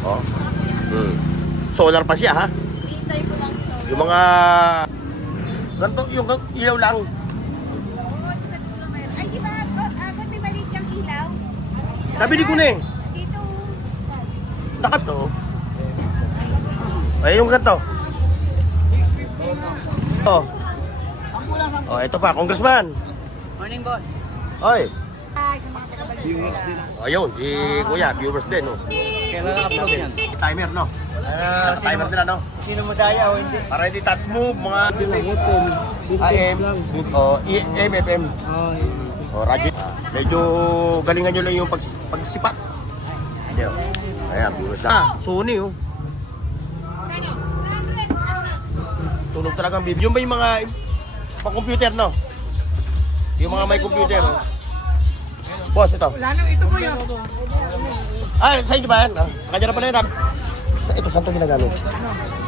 Oh. Solar pa siya, ha? Hintay ko lang ito. Yung mga... Ganito, yung ilaw lang. Oo, sa dulo meron. Ay, di ba ako may maliit kang ilaw? Nabili ko na eh. Dito. Dakat to. Ay, yung ganito. Oh. Oh, ito pa, congressman. Morning, boss. Oy. Ay, sa mga taga-balik. Viewers din. Ayun, si Kuya, viewers din, no? Kailan na-upload yan? Timer, no? Timer nila, no? Sino madaya o hindi? Para hindi touch move, mga Lang, FM. AM, lang. AM, FM. Ay. O, radyo. Medyo galingan nyo lang yung pagsipat. Ayan, ayan, viewers na. Sony, oh. Tunog talagang bib. Yung ba yung mga pang-computer, no? Yung mga may computer. Oh. Boss, ito. Wala nang ito po yan. Ah, sa inyo ba yan? Ah, sa kanya na pala yan. Ito, saan ito ginagamit?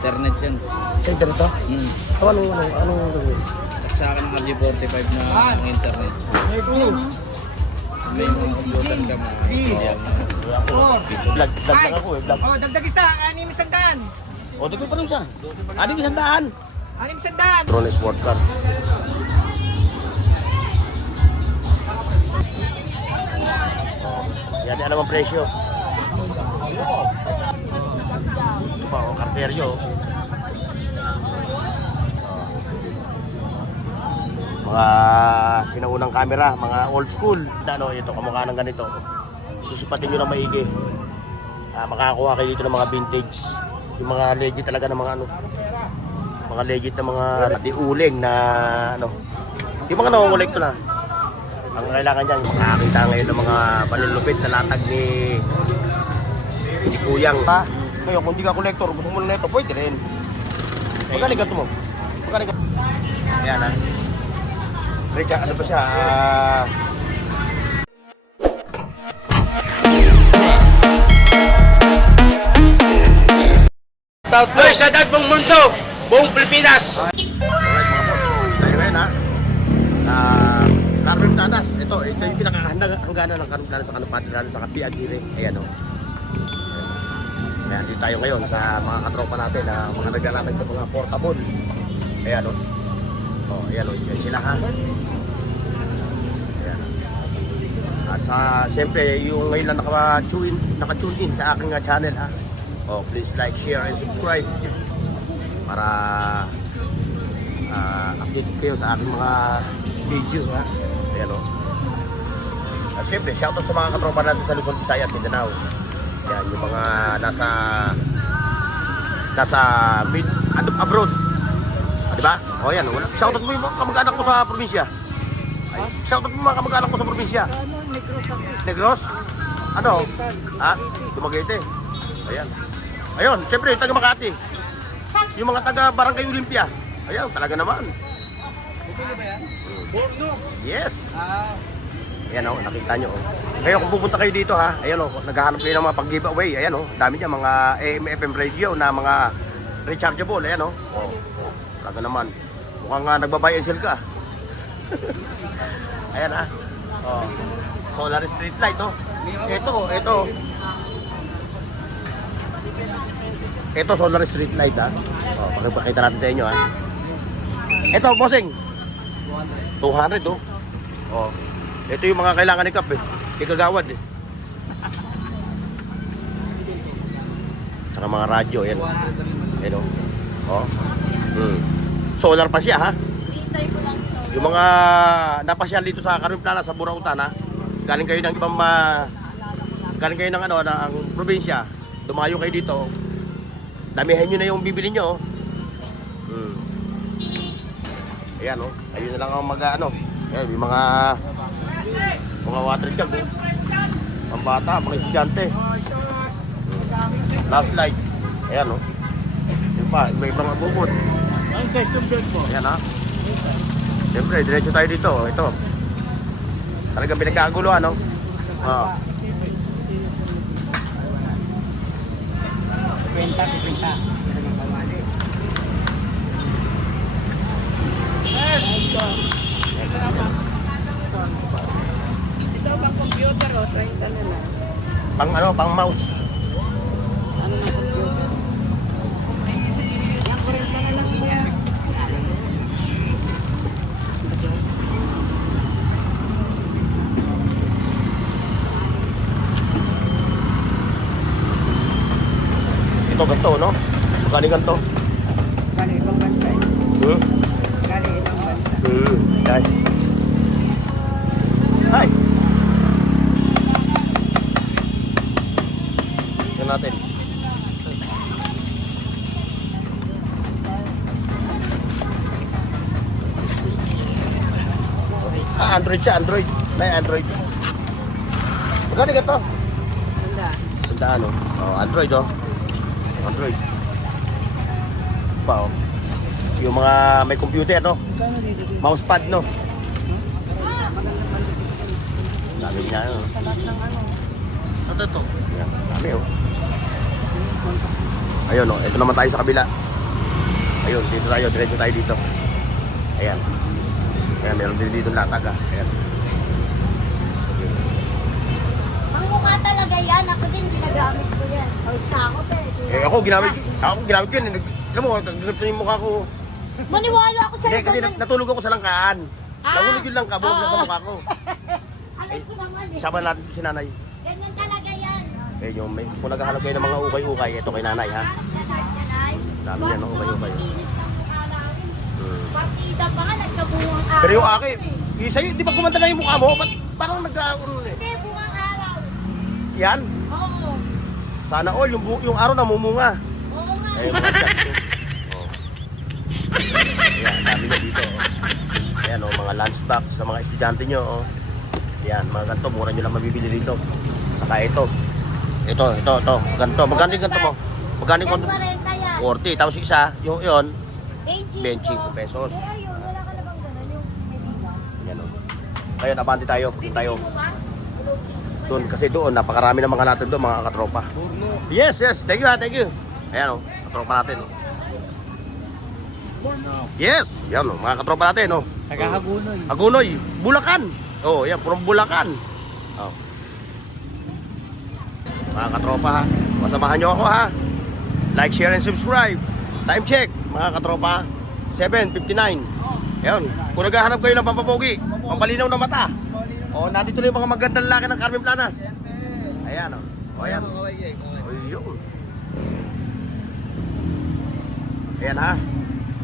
Internet yan. Sa internet to? Anong gagawin? Check sa akin ng RG45 na ang internet. May mga computer ka mga Vlog lang ako eh, vlog. Oh, dagdag isa, 6,100. O, dito pa rin siya. 6,100. 6,100. Drone Sport Car. Yan din naman presyo. Ito pa, o, Carterio. Mga sinaunang camera, mga old school. Ano, ito, kamukha ng ganito. Susupatin nyo na maigi. Makakakuha kayo dito ng mga vintage. Yung mga legit talaga ng mga ano. Mga legit na mga diuling na ano. Yung mga nangongolekto na. Ang kailangan dyan, makakakita ngayon ng mga panlulupit na latag ni Kuyang. Ngayon, kung di ka kolektor, gusto mo na ito, pwede rin. Magaling ka ito mo. Magaling ka. Ayan ha. Rika, ano ba siya? Hoy, sa dad mong mundo, buong Pilipinas! Alright mga boss, tayo ngayon ha. Sa Carmen Planas. Ito yung pinakahangganan ng Carmen Planas sa Canopati natin sa Kapi Aguirre. Ayan o. Ayan, dito tayo ngayon sa mga katropa natin na mga naglalatag ng mga portable. Ayan o. Oh, ayan o, yan sila ha. Ayan. At sa, siyempre, yung ngayon lang naka-tune in sa aking channel ha. Oh, please like, share, and subscribe para update kayo sa aking mga video ha. Ayan o. At siyempre, shoutout sa mga katropa natin sa Luzon, Visayas at Mindanao. Yan, yung mga nasa abroad. Diba? O yan, shoutout mo yung mga kamag-anak ko sa probinsya. Ay, shoutout mo mga kamag-anak ko sa probinsya. Negros? Ano? Ha? Dumaguete. Ayan. Ayun, siyempre, taga Makati. Yung mga taga Barangay Olympia. Ayan, talaga naman. Yes. Ayan o, nakita nyo o. Ngayon kung pupunta kayo dito ha, ayan o, naghahanap kayo ng mga pag-giveaway. Ayan o, dami niya mga AM/FM radio na mga rechargeable. Ayan o. O, talaga naman. Mukhang nagbabuy and sell ka. Ayan ha. O, solar street light o. Ito solar street light ha. O, pakipakita natin sa inyo ha. Ito, bossing. 200 oh. Oh. Ito yung mga kailangan ni Kap eh. Di kagawad eh. Tsaka mga radyo, yan. Yan oh. Oh. Solar pa siya ha. Hintay ko lang ito. Yung mga napasyal dito sa Carmen Planas sa Burautan ha. Galing kayo ng ibang galing kayo ng ano, ang probinsya. Dumayo kayo dito. Damihan nyo na yung bibili nyo. Ayan o, ayun na lang ang ano. Ayan, yung mga water jug o. Pambata, mga estudyante. Last light. Ayan o. Yun pa, iba-ibang abubot. Ayan ha. Siyempre, diretso tayo dito. Ito. Talagang pinagkakaguluhan no. Benta. Ito bang computer o 30 na lang? Pang ano, pang mouse. ganito, no? Magkano yung ganito? Galing ibang bansa eh. Hmm? Galing ibang bansa. Dahil. Hi. Tignan natin. Android siya, Android. Android. Magkano ka to? Ganda. Tandaan, no? Oh, Android, oh. Android. Pa, oh. Yung mga may computer, no? Mousepad, no? Dami niya, no? Sa lahat ng ano. Ito, ito. Yan, dami, oh. Ayun, no? Ito naman tayo sa kabila. Ayun, dito tayo. Diretso tayo dito. Ayan. Ayan, meron din dito latag, ah. Ayan. Ang mukha talaga yan. Ako din ginagamit ko yan. Basta ako Ako ginamit ko yun. Alam mo, ganito yung mukha ko. Maniwala ako sa Hindi, kasi natulog ako sa langkaan. Ah. Nahulog yung langka, buhok na sa mukha ko. Alam ko naman eh. Isama natin si nanay. Ganyan talaga yan. Eh, yung may, kung naghahanap kayo ng mga ukay-ukay, ito kay nanay, ha? Nanay. Dami yan, no? Ukay-ukay. Inis ng mukha namin. Partida pa nga, nagkabuwang araw. Pero yung akin, yung sa'yo, di ba kumanda na yung mukha mo? Ba't parang nagkakaroon eh? Hindi, buwang araw. Yan, Oo. sana all, yung araw na mumunga. Oo nga. Eh, yung mga chats, oh. Ayan, dami na dito, oh. Ayan, oh, mga lunchbox sa mga estudyante nyo, oh. Yan, mga ganito, mura nyo lang mabibili dito. Saka ito. Ito, ganito. Magkano yung ganito mo? Magkano yung ganito? 40 yan. 40. Tapos yung isa, yung yun, 25 25 pesos. Pero yun, wala ka na bang ganun yung medina? Yan, oh. Ngayon, abante tayo. Doon tayo. Mo ba? Doon, kasi doon, napakarami ng mga natin doon, mga katropa. Yes. Thank you, ha. Thank you. Ayan, oh. Katropa natin, oh. Yes. Yan, oh. Mga katropa natin, oh. Tagahagunoy. Hagunoy. Bulacan. Oh, yan. From Bulacan. Oh. Mga katropa, ha. Masamahan nyo ako, ha. Like, share, and subscribe. Time check, mga katropa. 7:59. Yan. Kung naghahanap kayo ng pampapogi, pampalinaw ng mata. Oh, nandito na yung mga magandang lalaki ng Carmen Planas. Ayan, oh. Oh, ayan. Ayun. Ayan, ha.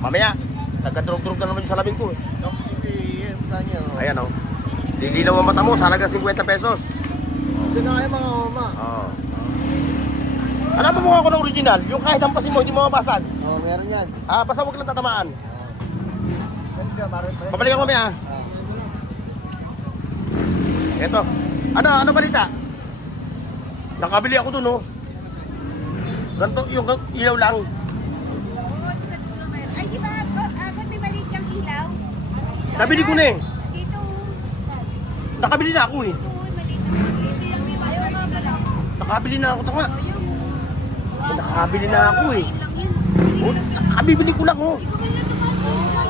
Mamaya, nagkadurog-durog na naman yung salamin ko. Ayan, oh. Lililaw ang mata mo, sa halaga 50 pesos. Ito na kayo mga mama. Oh. Alam mo mukha ko ng original, yung kahit hampasin mo, hindi mo mabasan. Oo, meron yan. Ah, basta huwag lang tatamaan. Ganda, marami pa yan. Babalikan ko mamaya. Eto. Ano balita? Nakabili ako dun, oh. Ganto, yung ilaw lang. Oo, sa dulo meron. Ay, di ba ako may maliit kang ilaw? Nabili ko na eh. Dito. Nakabili na ako eh. Oo, maliit. 60 lang may ayaw nga ba lang? Nakabili na ako, tama. Nakabili na ako eh. Lang yun. Oh, nakabibili ko lang, oh.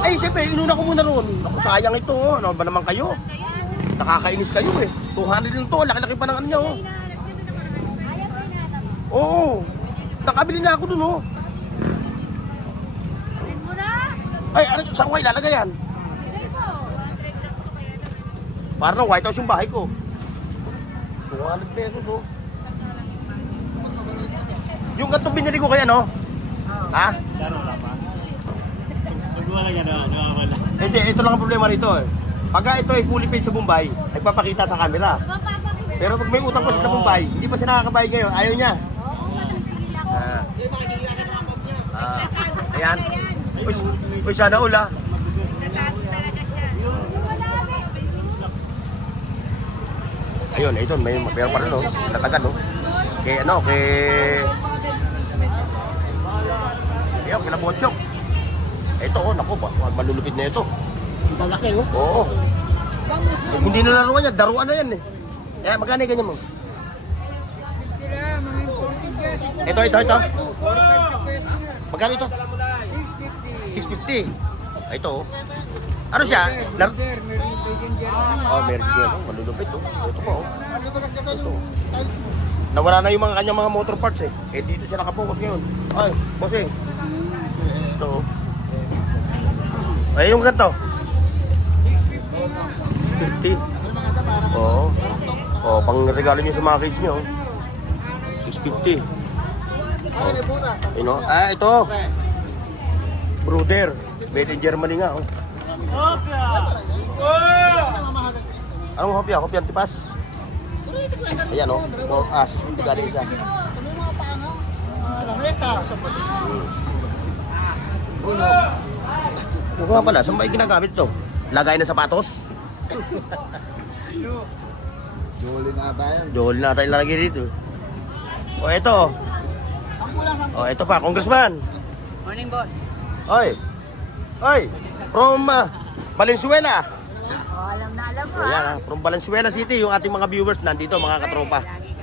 Ay, siyempre, inuna ko muna roon. Ako, sayang ito, oh. Ano ba naman kayo? Nakakainis kayo eh. 200 lang to, laki-laki pa ng ano niya, oh. Hinahanap yun na naman. Ayaw ko hinahanap. Oo. Nakabili na ako dun, oh. Alin mo na? Ay, ano, saan ko kayo ilalagay yan? Bigay ko. Parang White House yung bahay ko. 200 pesos, oh. Yung ganito binili ko kaya, no? Ha? Nagwala yan, nakawala. Hindi, ito lang ang problema rito, eh. Pagka ito ay fully paid sa Bombay, nagpapakita sa camera. Papapakita. Pero pag may utang pa siya sa Bombay, hindi pa siya nakakabayad ngayon. Ayaw niya. Oo, matigil ako. Ayan. Uy, sana all, ah. Natago talaga siya. Ayun, ito, may meron pa rin, no? Natagan, no? Kay, ano, kay... Ayun, kinabotsok. Ito, oh, naku, malulupit na ito. Malaki, oh. Oo. Eh, hindi na laruan yan, daruan na yan, eh. Eh, magkano yung ganyan mo? Ito. Magkano ito? 650. Ah, ito, oh. Ano siya? Oh, meron din, oh. Malulupit, oh. Ito pa, oh. Ito. Nawala na yung mga kanyang mga motor parts, eh. Eh, dito siya nakapokus ngayon. Ay, bossing. Ito, oh. Ay, yung ganito. 50. Oo. Oh, pang regalo niyo sa mga kids niyo. 650. Ito. Bruder. Made in Germany nga, oh. Anong hopya? Hopya antipas? Ayan, oh. 650 kada isa. Mukha pala, saan ba yung ginagamit ito? Lagay na sapatos? Juli na ba yan? Jol na tayo lalagay dito. O ito. O ito pa, Congressman. Morning, boss. Oy. Oy. From Valenzuela. Alam na alam mo, Ayan, from Valenzuela City, yung ating mga viewers nandito, mga katropa.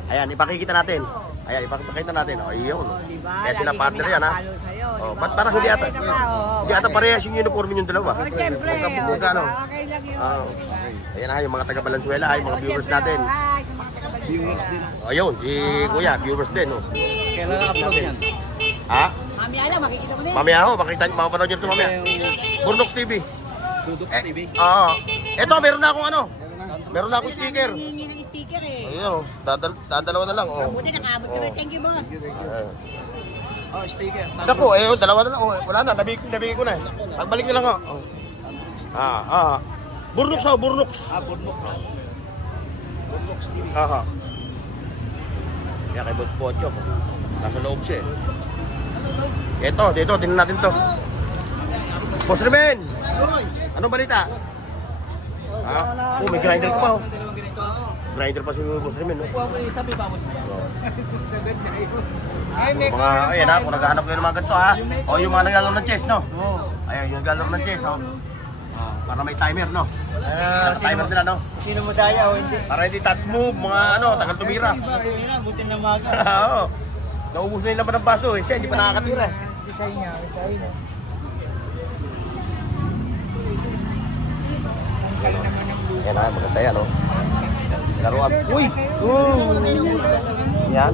Ayan, ipakikita natin. Ayan, ipakikita natin. O, iyon. Kaya sila partner yan, ha? O, ba't parang hindi ata? Hindi ata parehas yung uniform yung dalawa. Siyempre. Magkano? Okay lang yun. Ayan ha, yung mga taga Valenzuela, yung mga viewers natin. Viewers din. O, yun, si Kuya, viewers din. Oh. Kailan na-upload yan? Ha? Mamaya lang, makikita mo na yun. Mamaya ho, mapapanood nyo ito mamaya. Burnox TV. Dudok TV. Oo. Ito, meron na akong ano. Meron na akong sticker. Hihingi ng sticker eh. Ayun, dadalawa na lang. Oh. Buti nakaabot kami. Thank you, boss. Oh, sticker. Naku, dalawa na lang. Oh, wala na, nabigay ko na. Pagbalik nyo lang ho. Oh. Burnox ho, Burnox. Burnox. Burnox TV. Aha. Kaya kay Boss Pocho. Nasa loob siya eh. Ito, dito, tingnan natin to. Boss Ruben! Anong balita? May grinder ka pa oh. Grinder pa si Boss Ruben, no? Mga, ayan ha, kung naghahanap kayo ng mga ganito ha. O yung mga naglalaro ng chess, no? Ayan, yung naglalaro ng chess, oh. Para may timer, no? Timer nila, no? Sino mo daya o hindi? Para hindi touch move, mga ano, tagal tumira. Buti na maga. Oo. Naubos na yung laban ng baso eh. Siya, hindi pa nakakatira. Isay niya. Yan ha, maganda yan, oh. Laruan. Uy! Yan.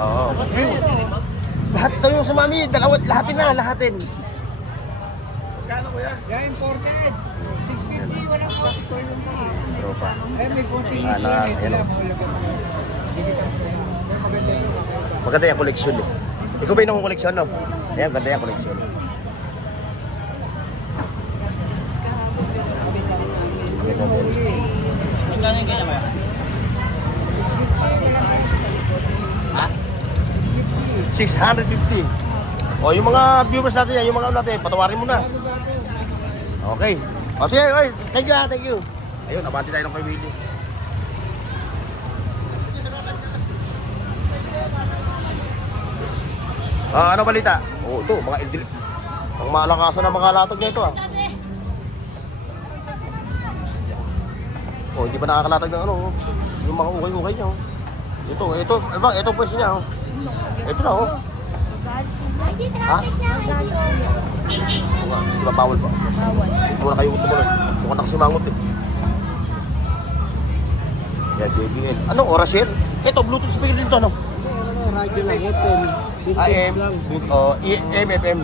Oo. Lahat to yung sa mami, lahatin na, lahatin. Kano kuya? Yan imported. 650 wala po. Tropa. Ay may konting Yan, oh. Maganda yung koleksyon eh. Ikaw ba yung nakukoleksyon, no? Ayan, ganda yung koleksyon. Ganda din. Magkano yung kanya ba? Ha? 650. O, yung mga viewers natin yan, yung mga ano natin, patawarin mo na. Okay. O, sige, oy, thank you, thank you. Ayun, nabati tayo ng kay Willie. Ano balita? Oh, ito, mga elderly. Ang malakasan ng mga latag niya ito, ah. Oh, hindi pa nakakalatag ng ano, yung mga ukay-ukay niya, oh. Ito pwesto niya, oh. Ito na, oh. Ha? Di ba bawal pa? Bawal. Muna kayo tumulan. Mukhang nakasimangot eh. Yan, JBL. Anong oras yan? Ito, Bluetooth speaker din to, no? Radyo lang, FM. AM, AM, FM.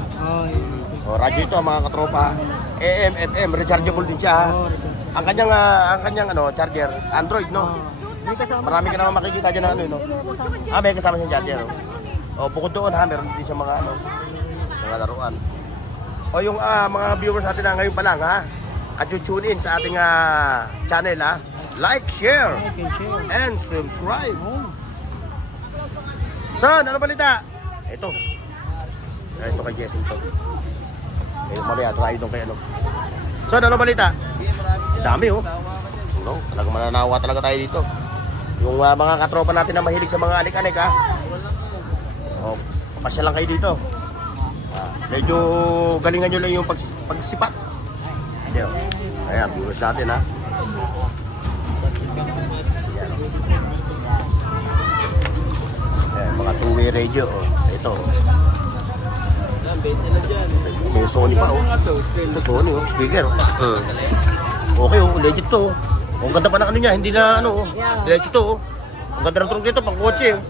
O, radyo ito, mga katropa. AM, FM, rechargeable din siya, ha? Ang kanyang charger, Android, no? Marami ka naman makikita dyan na ano, no? May kasama siyang charger, no? O, bukod doon, ha, meron din siya mga mga laruan. O, yung mga viewers natin na ngayon pa lang, ha? Ka-tune in sa ating channel, ha? Like, share, and subscribe. Son, ano balita? Ito. Ito kay Jessing to. Ayun, mamaya, try doon kay ano. Son, ano balita? Dami, oh. No, talagang mananawa talaga tayo dito. Yung mga katropa natin na mahilig sa mga anik-anik, ha? Oh, papasya lang kayo dito. Medyo galingan nyo lang yung pagsipat. Ayan, ayan, viewers natin, ha? Ayan, mga two-way radio, oh. Ito, oh. May Sony pa, oh. Ito Sony, oh. Speaker, oh. Okay, oh. Legit to, oh. Ang ganda pa ng ano niya, hindi na ano, oh. Diretso to, oh. Ang ganda ng tulog nito, pang kotse, oh.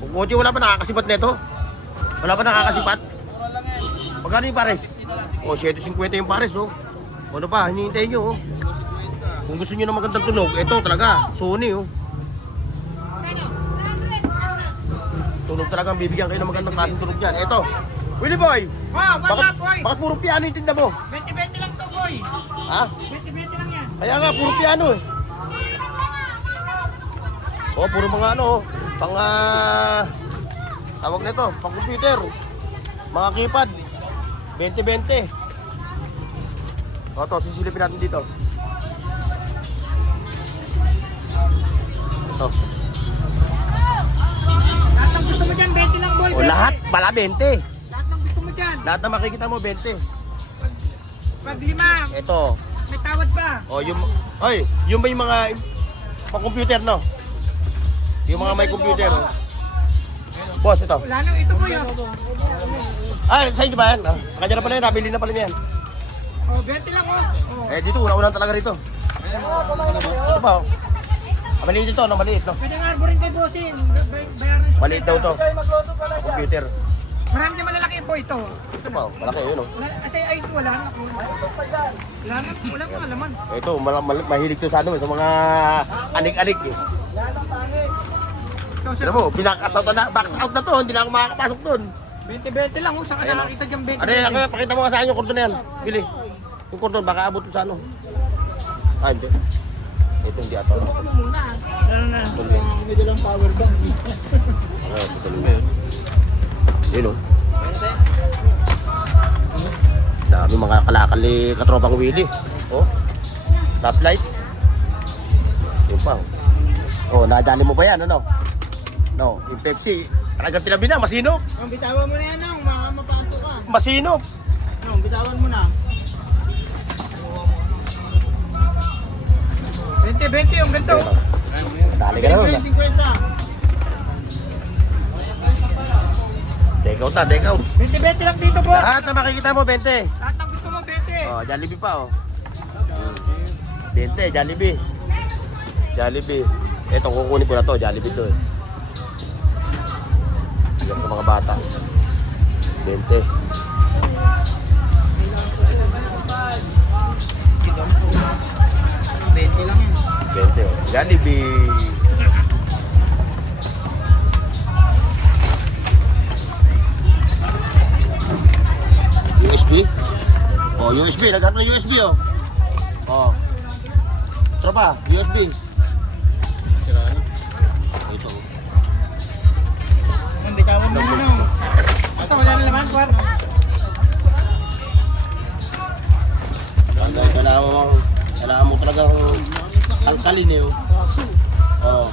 Pang kotse, wala pa nakakasipat nito. Wala pa nakakasipat. Magkano yung pares? Oh, 750 yung pares, oh. Ano pa, hinihintayin nyo, oh. Kung gusto nyo ng magandang tunog, ito talaga, Sony, oh. tunog talagang bibigyan kayo ng magandang klaseng tunog dyan. Eto, Willie Boy! Bakit puro piano yung tinda mo? 20-20 lang to, boy. Ha? 20-20 lang yan. Kaya nga, puro piano eh. Oh, puro mga ano, pang tawag nito, pang computer. Mga keypad. 20-20. O, to, sisilipin natin dito. Ito. Lahat ng gusto mo dyan, 20 lang, boy. O, lahat, pala 20. Lahat ng gusto mo dyan. Lahat na makikita mo, 20. Pag 5, Ito. may tawad pa. O, yung may mga pang computer, no? Yung mga may computer. Boss, ito. Wala nang ito, boy. Ay, sa inyo ba yan? Ah, sa kanya na pala yan, nabili na pala niya yan. Oh, 20 lang, oh. Eh, dito, una-una talaga rito. Ito ba, oh? Ah, maliit ito, no? Maliit, no? Pwede nga arborin kay bossing. Bayaran siya. Maliit daw to. Sa computer. Marami din malalaki po ito. Ito pa, oh. Malaki, yun, oh. Kasi ay wala na. Wala pang alaman. Ito, mahilig to sa ano, sa mga anik-anik, eh. Ito, sir. Pero mo, box out na to, hindi na ako makakapasok doon. 20-20 lang, oh. Saan ka Ayun, oh. nakakita dyan 20-20? Ano yan, pakita mo nga sa akin yung kordon na yan. Bili. Yung kordon, baka abot to sa ano. Ah, hindi. Ito hindi ato. Ano na? May dalang power bank. Ah, putulin mo yun. Yun, oh. Dami mga kalakali katropang Willie. Oh. Last light. Yun pa, oh. Oh, nadali mo ba yan, ano? No, yung Pepsi, talagang tinabi na, masinop. Ang bitawan mo na yan, Nong. Mapasok ka. Masinop. Nong, bitawan mo na. 20-20 yung ganito. Dali ka na nun. 50. Take out na, take out. 20-20 lang dito, boss. Lahat na makikita mo, 20. Lahat ng gusto mo, 20. Oh, Jollibee pa, oh. 20, Jollibee. Jollibee. Ito, kukunin ko na to, Jollibee to, eh. Yan sa mga bata. 20. Lang yun. 20, oh. Jollibee. USB. Oh, USB. Nagkaroon ng USB, oh. Oh. Tropa, USB. Ito, oh. Ang bitawan mo na, Nong. Ito, wala na laman, par. Dahil kailangan mo talagang kalkalin, eh, oh. Oh.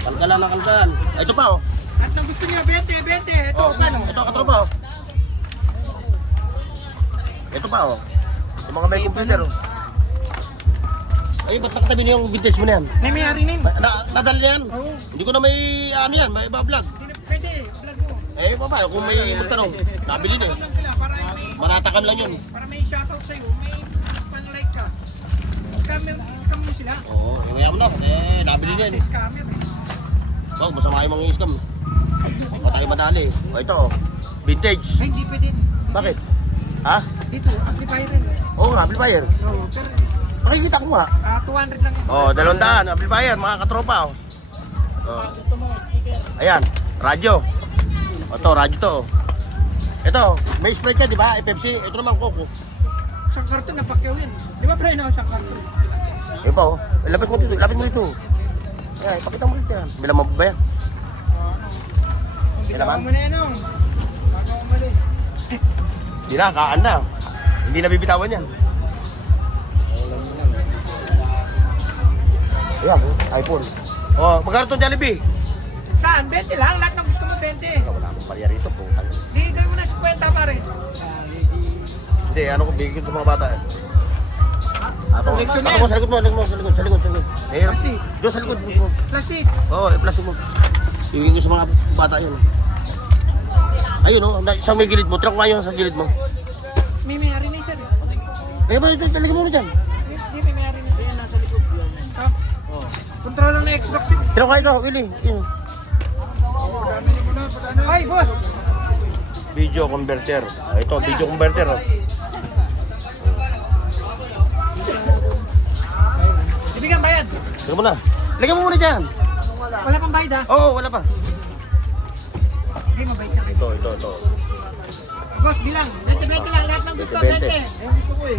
Kalkalan ng kalkalan. Ito pa, oh. Lahat ng gusto niya, 20. Ito, Oh, kano? ito, katropa, oh. Ito pa, oh. Yung mga may computer, oh. Ay, ba't nakatabi niyo yung vintage mo na yan? May ari nin. Nadal yan? Oo. Hindi ko na may, ano yan, may iba-vlog. Pwede, vlog mo. Eh, paano kung may magtanong? Nabili na, eh. Lang sila, para may, Manatakam lang yun. para may shoutout sa'yo. May pan-like ka. Scam mo sila. Oo, yung ngayon na. Eh, nabili na yan, eh. Scammer eh. Wag, masama yung mga scam. O, tayo madali. O, ito, oh. Vintage. Ay, hindi pwede. Bakit? Ha? Dito, amplifier rin. Oo nga, amplifier. Oo, pero Nakikita ko nga. 200 lang ito. Oh, 200, amplifier, mga katropa, oh. Oh. Ayan, radyo. O, to, radyo to, oh. Ito, may spread ka, di ba? Pepsi. Ito naman, Coco. Isang karton na pakyawin. Di ba, Brian, isang karton? Ayun pa, oh. Lapit mo dito, lapit mo dito. Ayan, ipakita mo dito yan. Bilang mababa yan. Ang bitawan laman? mo na yan, Nong. Bago umalis. Hindi na, kaan na. Hindi na bibitawan yan. Ayan, oh, iPhone. Oh, magkano itong Jollibee? Saan? 20 lang. Lahat ng gusto mo, 20. Wala akong palya rito, putang. Di, gawin mo na 50 pa rin. Hindi, ano ko bigyan sa mga bata eh. Ato, Selection ato yan. mo sa likod mo, sa likod. Eh, Plastic. doon sa likod. Plastic. Oo, plastic mo. Bigyan ko sa mga bata yun. Ayun, oh, isang may gilid mo. Tira ko ngayon sa gilid mo. May ari na isa rin. Eh, ba, talaga mo na dyan. Hindi, may ari na isa. Yan, nasa likod. Ha? Oo. Control lang na Xbox yun. Tira ko kayo, Willie. Yun. Ay, boss! Video converter. Ah, ito, video converter. Oh. Ibigyan bayad. Tira mo na. Lagyan mo muna dyan. Wala pang bayad ha? Oo, wala pa. Sige, mabait ka kayo. Ito. Boss, bilang. 20-20 lang. Lahat ng gusto, 20. 20. Ayun gusto ko eh.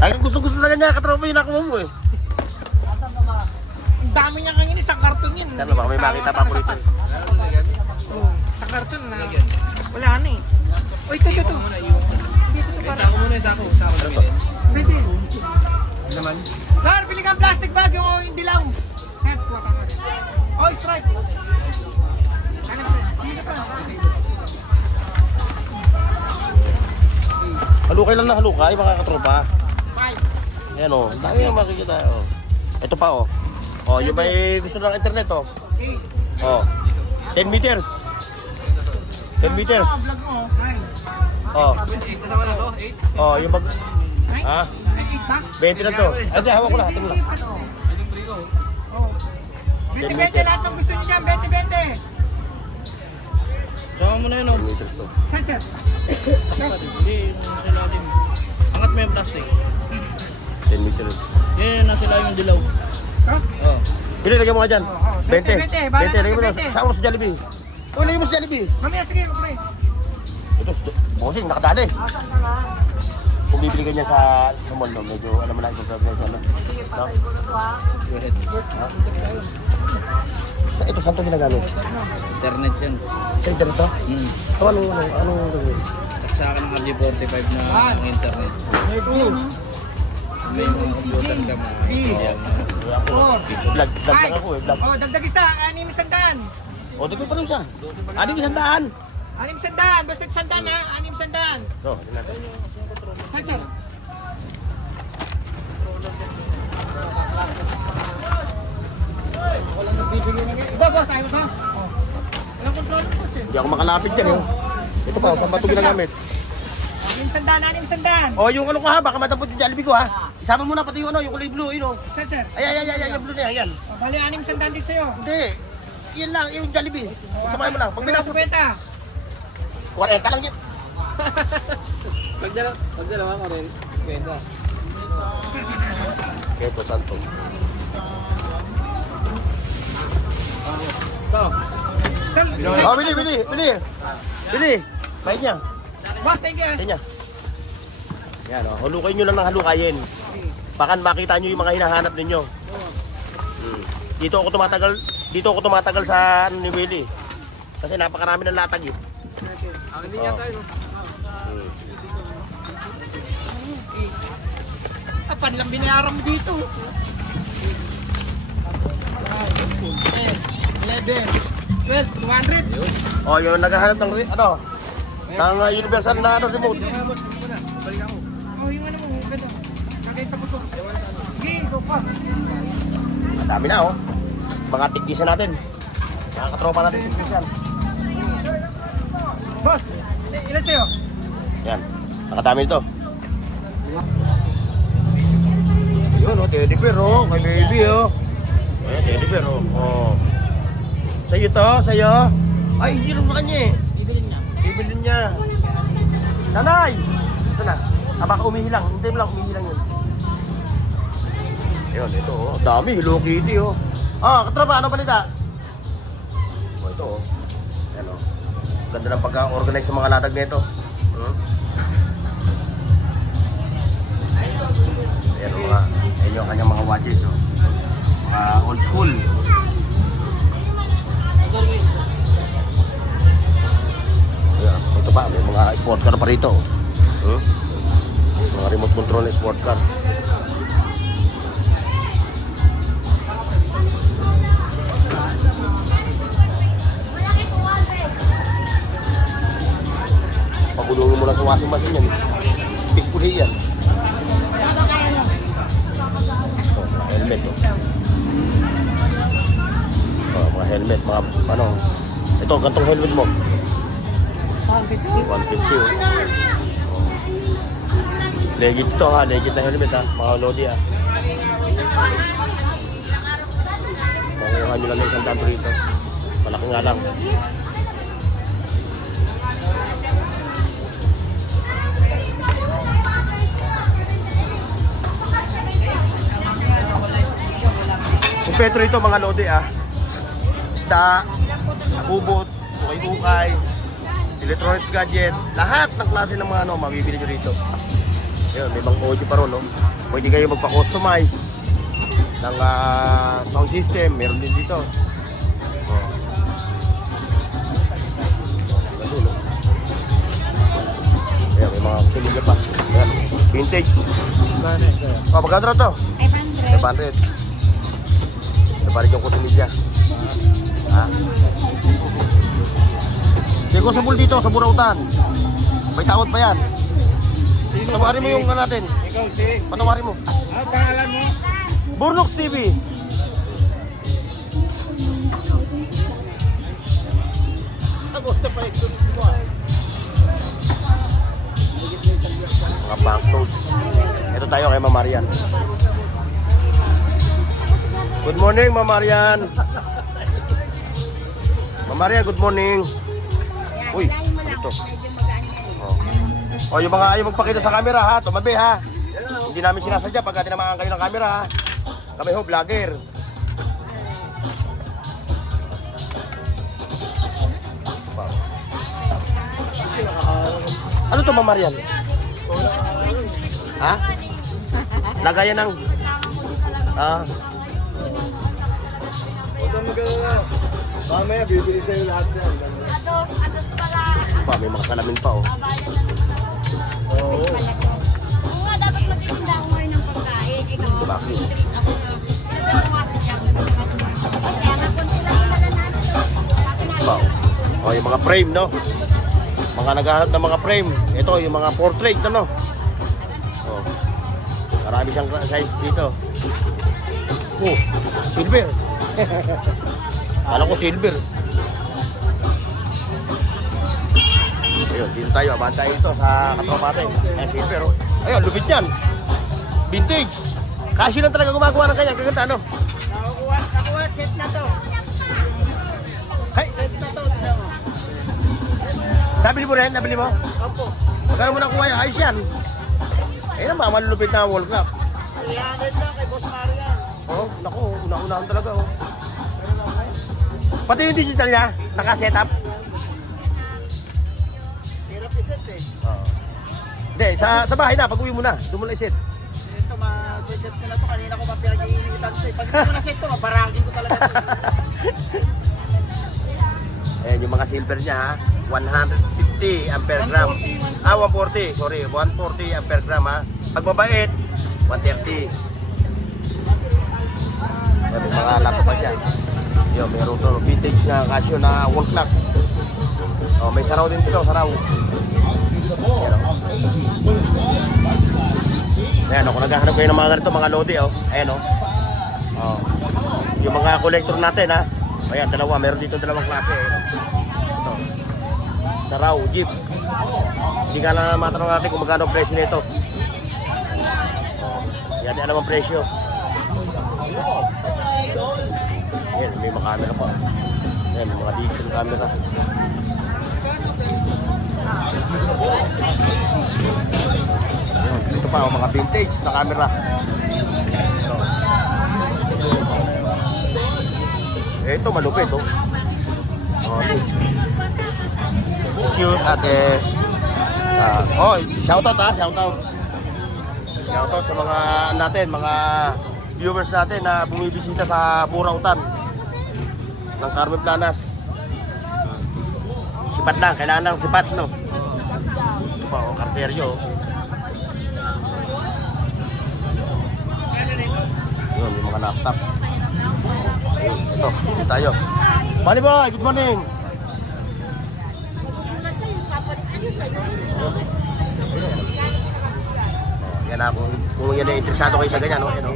Ay, gusto talaga niya, katropa yung nakuha mo eh. Ang dami niya kanina sa karton yan. Ano ba, may makita pa po rito. Oo, sa karton na. Wala na eh. O, ito. Dito para. Sako muna yung sako. Pwede. Naman. Sir, bili kang plastic bag yung dilaw. Hep, wata pa rin. Oh, stripe. Ano pa? Hindi ka pa. Halukay lang na halukay, mga katropa. 5. Ayan o, dami yung makikita. Oh. Ito pa o. Oh, yung may gusto ng internet o. 8. Oh. 10 meters. 10 meters. Vlog mo. 9. Oh. 8 kasama na to? 8? Oh, yung bag... Ha? 8 ba? 20 na to. Ay, di, hawak ko lang. Hatin mo lang. Oh. 20-20 lahat ng gusto niyo dyan. 20-20. Sama mo na yun, oh. 10 meters to. Saan, sir? Hindi, yung nasa ilalim. Angat mo yung plastic. 10 meters. Yan yung nasa ilalim yung dilaw. Ha? Oh. Pili, lagyan mo ka dyan. 20. 20. Bahala 20, lagyan mo na. 20. Sama mo sa Jollibee. Oh, lagyan mo sa Jollibee. Mamaya, sige, okay. Ito, bossing, nakadali. Kung bibili ka niyan sa mall, no, medyo, alam mo na, ito, no? Ito, saan ito ginagamit? Internet yan. Sa internet to? Anong gagawin? Saksakan ng RG45 na internet. May mga computer ka mga hindi yan. Vlog lang ako eh, vlog. Oh, dagdag isa. 600. O, dito pa rin siya. Aning isang daan. 600. Basta 100 ha. 600. No, hindi natin. Saan, sir? Walang nagbibigay na ngayon. Iba, boss. Ayaw mo ba? Oh. Walang control po, sir. Hindi ako makalapit dyan eh. Ito pa, saan ba ito ginagamit? 600. O, yung ano ko ha, baka matapot yung Jollibee ko ha. Isama mo na pati yung ano, yung kulay blue, yun o. Sir, sir. Ay, yung blue na yan, yan. Oh, bali, 600 din sa'yo. Hindi. Yan lang, yung Jollibee. Samahin mo lang. Pag pinapos, 50. 40 lang yun. Pag dalawa ko rin, kwenta. Ito, santo. Oh, bili. Bayad niya. Boss, thank you. Yan niya. Yan o, hulukay nyo lang ng halukayin. Baka makita nyo yung mga hinahanap ninyo. Dito ako tumatagal sa ano ni Willie. Kasi napakarami ng latag eh. Ang hindi niya tayo. Apan lang binayaran mo dito. 11, 12, 200. Oh, yung naghahanap ng universal na remote. Oh, yung ano mo, ganda. Nakay sa buto. Sige, go pa. Ang dami na oh. Mga technician natin. Mga katropa natin technician. Boss, ilan sa'yo? Yan. Nakadami nito. Yun oh, teddy bear oh. Kay baby oh. Ayan, teddy bear oh. Oh. Sa'yo to, sa'yo. Ay, hindi rin sa kanya eh. Bibilin niya. Nanay! Ito na. Baka umihi lang. Hindi mo lang, umihi lang yun. Ayun, ito oh. Dami, Hello Kitty oh. Ah, katropa, ano balita? Oh, ito oh. Ayan oh. Ganda ng pagka-organize ng mga latag nito. Ayan oh, ayan yung kanyang mga watches oh. Old school. Ayan, ito pa, may mga sport car pa rito. Mga remote control na sport car. Pagulungin mo lang sa washing machine yan. Pigpuli yan. Oh, mga helmet oh. Oh, mga helmet, mga ano. Ito, gantong helmet mo. 150 oh. Legit to ha, legit na helmet ha. Mga Lodi ha. Makuha nyo lang ng isang tanto rito. Malaki nga lang. Yung petro ito mga Lodi ah. Isda, nakubot, ukay-ukay, electronics gadget, lahat ng klase ng mga ano, mabibili nyo rito. Ayun, may ibang audio pa ron, no? Pwede kayo magpa-customize ng sound system, meron din dito. Oh. Diba, no? Ayan, may mga kusilya pa. Ayan, vintage. Oh, magkano rin to? 500. 500. Ito pa rin yung kusilya. Ha? Hindi ko sa pool dito, sa Burautan. May taot pa yan. Patawarin mo yung natin. Ikaw si... Patawarin mo. Ano pangalan mo? Burnox TV. Mga banknotes. Ito tayo kay Ma'am Marian. Good morning, Ma'am Marian. Ma'am Marian, good morning. Uy, ito. Oh, yung mga ayaw magpakita sa camera ha, tumabi ha. Hindi namin sinasadya pagka tinamaan kayo ng camera ha. Kami ho, vlogger. Ano to, Ma'am Marian? Ha? Lagayan ng... Huwag kang mag-alala. Mamaya, bibili sa'yo lahat yan. Pa, may mga salamin pa oh. Oo. Oo nga, dapat magtinda ako ngayon ng pagkain. Ikaw, Bakit? treat ako na. Kaya nga, kung sila yung pala natin. Pa, oh. Oh, yung mga frame, no? Mga naghahanap ng mga frame. Ito, yung mga portrait, ano? Oh. Marami siyang size dito. Oh, silver. Alam ko silver. Ayun, dito tayo. Abangan tayo ito sa katropa natin. Ayan, silver. Oh. Ayun, lupit yan. Vintage. Kasi lang talaga gumagawa ng kanya. Kaganda, ano? Nakuha, set na to. Hay! Set na to. Nabili mo rin? Nabili mo? Opo. Magkano mo nakuha yan? Ayos yan. Ayun ang mga malulupit na wall clock. 300 lang kay Boss Marian. Oh, naku, una-unahan talaga, oh. Pati yung digital niya, naka-setup. Hirap iset eh. Oo. Hindi, sa bahay na, pag-uwi mo na, doon mo na iset. Ito, ma-set ko na to. Kanina ko pa pinag-iinitan to eh. Pag hindi ko na-set to, mabaragin ko talaga to. Ayan, yung mga silver niya, ha. 150 ampere gram. 140, sorry. 140 ampere gram, ha. Pag mabait, 130. Ayan, may mga laptop pa siya. Yun, meron to, vintage na Casio na wall clock. Oh, may saraw din dito, saraw. Ayan, oh. Ayan, oh, kung naghahanap kayo ng mga ganito, mga lodi, oh. Ayan, oh. Oh. Yung mga collector natin, ha. Ayan, dalawa. Meron dito dalawang klase. Ito. Saraw, Jeep. Hindi ka lang matanong natin kung magkano ang presyo nito. Yan, ano ang presyo. Ayan, may mga camera pa. Ayan, may mga digital camera. Ayan, dito pa, mga vintage na camera. Ito, malupit, oh. Excuse, ate. Oh, shoutout, ha, shoutout. Shoutout sa mga natin, mga viewers natin na bumibisita sa Burautan ng Carmen Planas. Sipat lang, kailangan ng sipat, no? Ito pa, oh, Carterio. Yun, yung mga laptop. Ito, dito tayo. Bali boy, good morning. Yan ako, kung yan ay interesado kayo sa ganyan, no? Yan, no?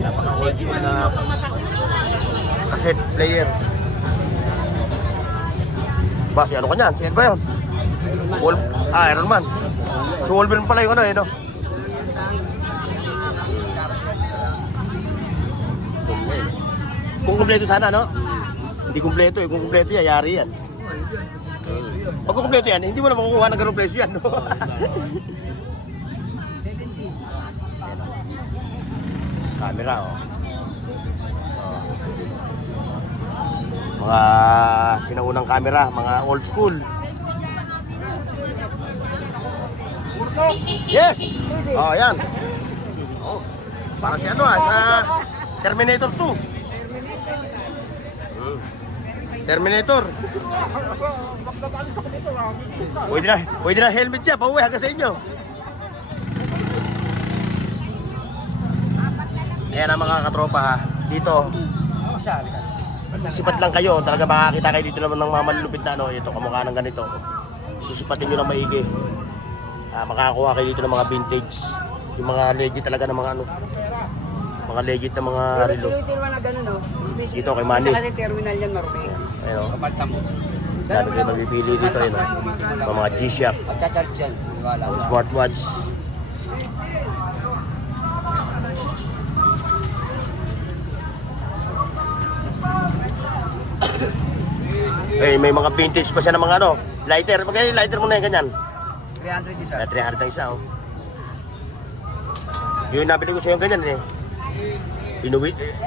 Napaka-old school na cassette player. Ba, si ano ka niyan? Si Ed ba yun? Iron Man. Si Wolverine pala yung ano eh, no? Kung kumpleto sana, no? Hindi kumpleto eh. Kung kumpleto yan, yari yan. Pag kumpleto yan, hindi mo na makukuha ng ganung presyo yan, no? Camera, oh. Mga sinaunang camera, mga old school. Yes! Oh, yan. Oh, para si ano sa Terminator 2. Terminator. Pwede na helmet siya, pauwi hanggang sa inyo. Ayan ang mga katropa ha. Dito, sipat lang kayo. Talaga makakita kayo dito naman ng mga malulupit na ano. Ito, kamukha ng ganito. Susupatin nyo ng maigi. Makakakuha kayo dito ng mga vintage. Yung mga legit talaga ng mga ano. Mga legit na mga relo. Dito kay Manny. Sa terminal yan, marumi. Ayun o. Dami kayo mabipili dito. Ayun o. Mga G-Shock. Magta-charge yan. Smartwatch. Eh, may mga vintage pa siya ng mga ano. Lighter. Magkano yung lighter mo na yan, ganyan? 300 isa. 300 na isa, oh. Yung nabili ko sa'yo ganyan, eh.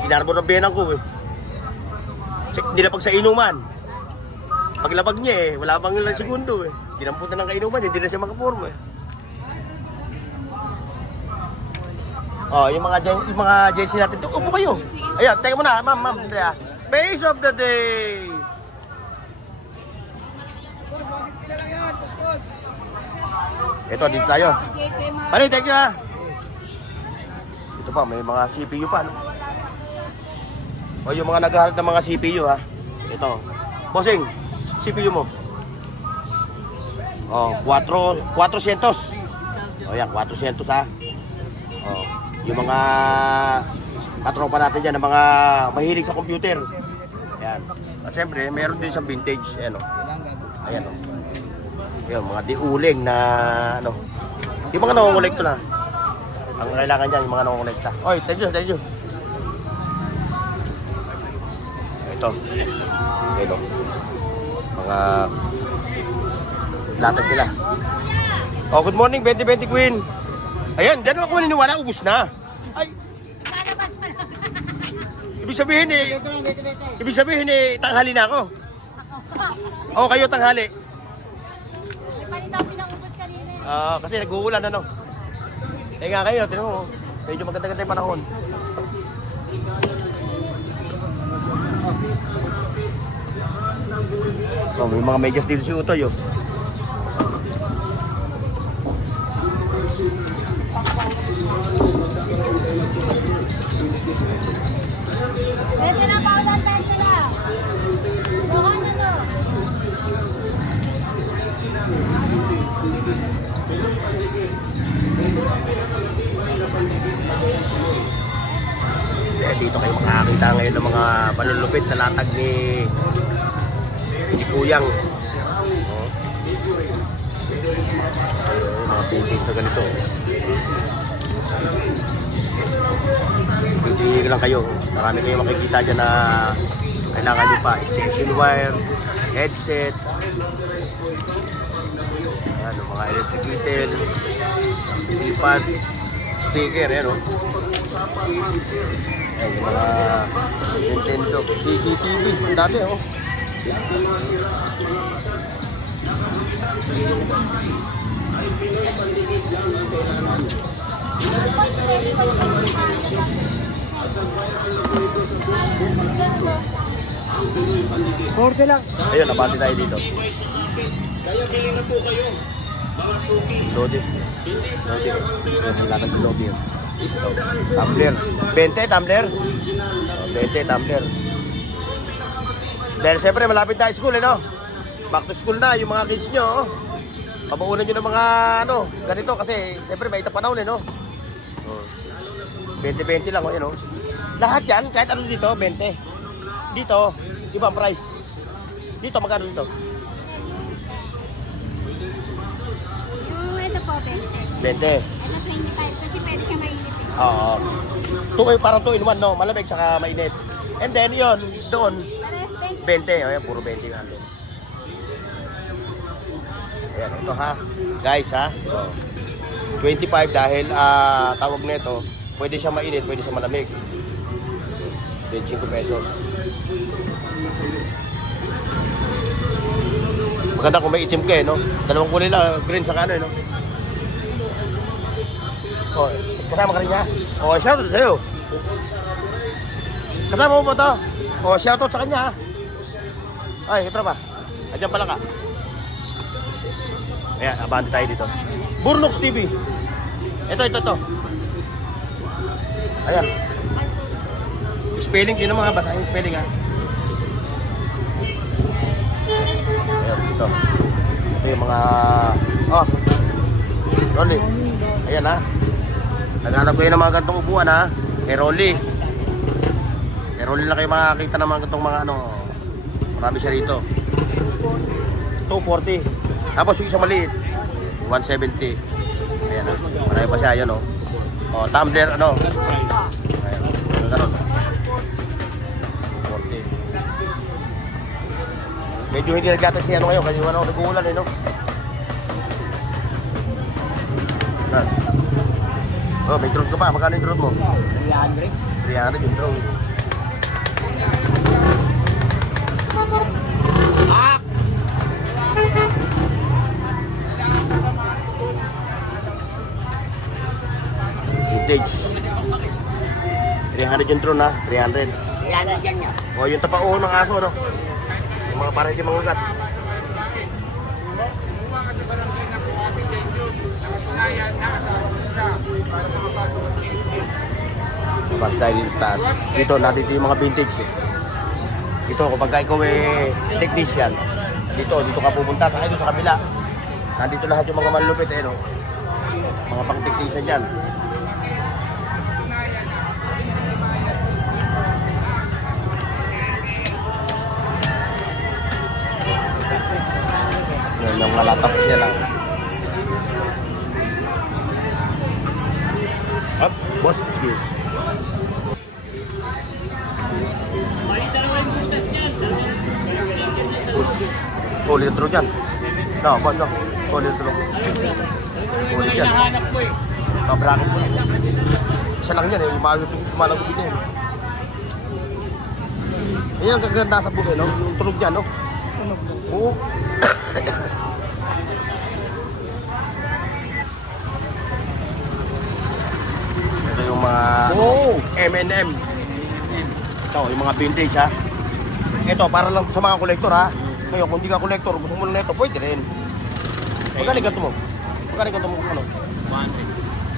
Inarbor ng benang ko, eh. Nilapag sa inuman. Paglapag niya, eh, wala pang ilang segundo, eh. Dinamputan ng kainuman, hindi na siya makaporma, eh. Oh, yung mga jersey natin. Upo kayo. Ayan, teka muna, ma'am. Base of the day. Ito, dito tayo. Pali, thank you ha. Ito pa, may mga CPU pa, no? O yung mga naghahanap ng mga CPU ha. Ito. Bossing, CPU mo. O, 400. O yan, 400 ha. O, yung mga katropa natin dyan, ng mga mahilig sa computer. Ayan. At siyempre, meron din isang vintage. Ayan o. Ayan o. Yun, mga diuling na ano. Yung mga nangongolekta na. Ang kailangan dyan, yung mga nangongolekta. Oy, thank you. Ito. Ito. Mga latag nila. Oh, good morning, 2020 Queen. Ayan, dyan ako naniniwala, ubus na. Ay. Ibig sabihin tanghali na ako. Oh, kayo tanghali. Kasi nag-uulan ano. Eh nga kayo, tinan mo. Medyo maganda-ganda yung panahon. Oh, may mga medyas dito si Utoy, oh. Pwede na pa ulan, pwede na. Bukan na to. Dito kayo makakita ngayon ng mga panlulupit na latag ni Kuyang. Oh. Ayun, mga vintage na ganito. Hindi lang kayo. Marami kayo makikita dyan na kailangan nyo pa. Extension wire, headset. Ayan, mga electric kettle, lipad, speaker, ayan o. Ayan, yung mga Nintendo, CCTV, ang dami o. Korte lang. Ayun, nabati tayo dito. Loaded. Ayun, nilatag yung lobby yun. Tumbler. 20 tumbler. 20 tumbler. Dahil siyempre malapit na school, no? Back to school na yung mga kids nyo. Pamuunan nyo ng mga ano, ganito kasi siyempre may panahon, no? 20-20 lang, yun, no? Lahat yan, kahit ano dito, 20. Dito, iba ang price. Dito, magkano dito? Yung ito po, 20. 20. 25 kasi pwede siya mainit eh. Oo. Parang 2 in 1, no? Malamig saka mainit. And then yun, doon, Parehas 20. O yan, puro 20 nga doon. Ayan, ito ha. Guys ha. O. 25 dahil tawag nito, pwede siya mainit, pwede siya malamig. 25 pesos. Maganda kung may itim ka no? Dalawang kulay lang, green sa ano no? Oh, kasama ka rin niya? Oh, shoutout sa'yo. Kasama mo ba ito? Oh, shoutout sa kanya ha. Ay, ito ba? Andiyan pala ka. Ayan, abante tayo dito. Burnox TV. Ito. Ayan. Spelling din naman ha. Basahin yung spelling ha. Ayan, ito. Ito yung mga... Oh. Rolly. Ayan ha. Naghanap kayo ng mga gantong upuan ha. Kay Rolly. Kay Rolly lang kayo makakita ng mga gantong mga ano. Marami siya rito. 240. Tapos yung isang maliit. 170. Ayan ha. Marami pa siya. Ayan o. Oh, tumbler ano. Ayan. Ganun. 40. Medyo hindi naglatas si ano kayo. Kasi ano, nag-uulan eh no. Ayan. Oh, may drone ka pa. Magkano yung drone mo? 300. 300 yung drone. Vintage. 300 yung drone ha. 300. 300 yan yan. Oh, yung tapauho ng aso no. Yung mga para hindi mangugat. Tayo dito sa taas. Dito, nandito yung mga vintage eh. Dito, kapag ikaw eh technician, dito ka pupunta sa kayo sa kabila. Nandito lahat yung mga manlupit eh, no? Mga pang-technician dyan. Yan yung malatap siya lang. Up, boss, excuse. Push. Solid throw dyan. No, but no. Solid throw. Solid dyan. Bracket mo. Isa lang yan eh. Malagubin na yun. Yan ang kaganda sa puso, no? Yung tunog dyan, no? Oo. Ito yung mga M&M. Ito, yung mga vintage ha. Ito, para lang sa mga kolektor ha. Ngayon, kung hindi ka kolektor, gusto mo lang na ito, pwede rin. Magkano ganito mo? Magkano ganito mo? Ano?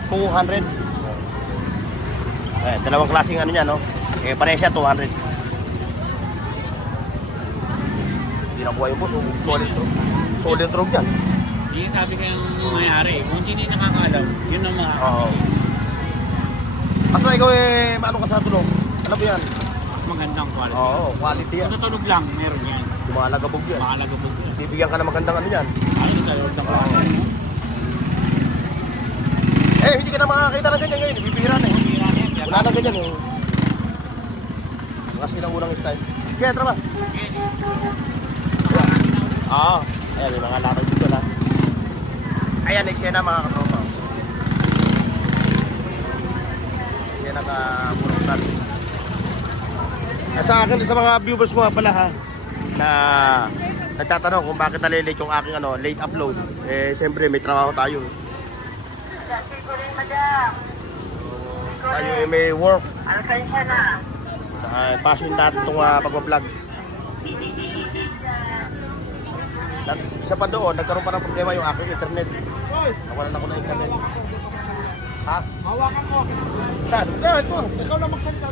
200. Eh, dalawang klaseng ano niya, no? Eh, pareha siya, 200. Hindi na buhay yung puso. Solid throw. Solid throw yan. Yung sabi ko yung mayari, kung sino yung nakakaalam, yun ang mga... Oo. Basta ikaw eh, maano ka sa tulog? Ano ba yan? magandang quality. Oo, quality yan. Kung natulog lang, meron yan. Yung mga lagabog yan. Mga lagabog yan. Bibigyan ka ng magandang ano yan. Ayun sa Lord ng Quality. Eh, hindi ka na makakita ng ganyan ngayon. Bibihira na eh. Pira na yan. Wala na ganyan eh. Kasi ng unang style. Kaya, tara ba? Oo. Ayan, may mga lakay dito na. Ayan, eksena mga katropa. Eksena ka Burong. Sa akin, sa mga viewers mo pala ha, na nagtatanong kung bakit nalilate yung aking late upload. Eh, siyempre may trabaho tayo. Tayo eh, may work. Sa passion natin itong pagpa-vlog. That's, isa pa doon, nagkaroon pa ng problema yung aking internet. Nawalan ako ng internet. Ha? Hawakan mo. Saan? Ito. Ikaw lang magsalita.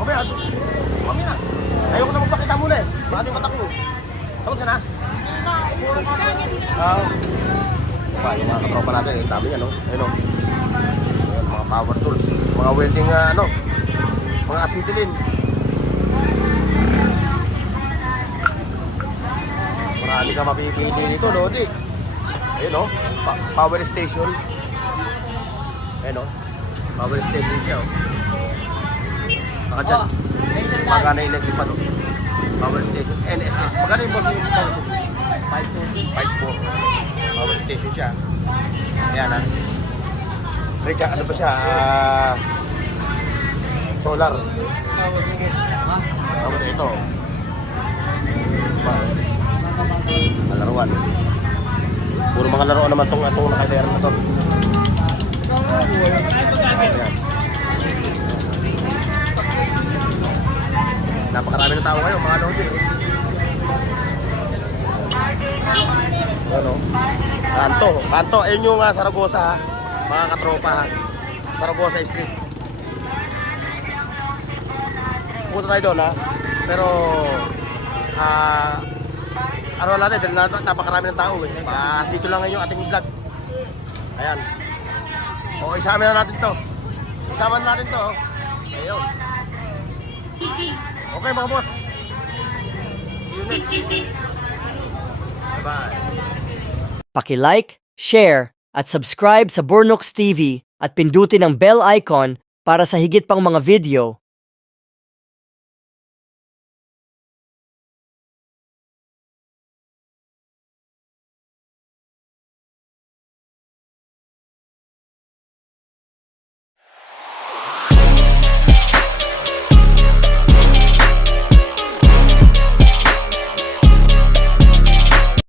Mamaya, mamaya na. Ayoko na magpakita muna eh. Paano yung mata ko? Tapos ka na? Ba, yung mga katropa natin, yung dami yan, no? Ayun, no? Ayan, mga power tools. Mga welding, mga acetylene. Marami ka mapipili nito, Lodi. Ayun, no? Power station. Ayun, no? Power station siya, oh. Baka dyan. Baka na electric pa, no? Power station. NSS. Magkano yung boss yung tawag ito? 5.4. Power station siya. Ayan, ha? Richa, ano pa siya? Solar. Tapos ito. Malaruan. Puro mga laruan naman itong nakader na to. Ayan. Napakarami ng tao kayo, mga lodi. Ano? Kanto. Ayun yung Saragosa ha. Mga katropa ha. Saragosa Street. Punta tayo doon ha. Pero, araw natin, dahil napakarami ng tao eh. Dito lang ngayon yung ating vlog. Ayan. O, isama na natin to. Isama na natin to. Ayun. Okay mga boss. See you next. Bye-bye. Paki-like, share, at subscribe sa Bornox TV at pindutin ang bell icon para sa higit pang mga video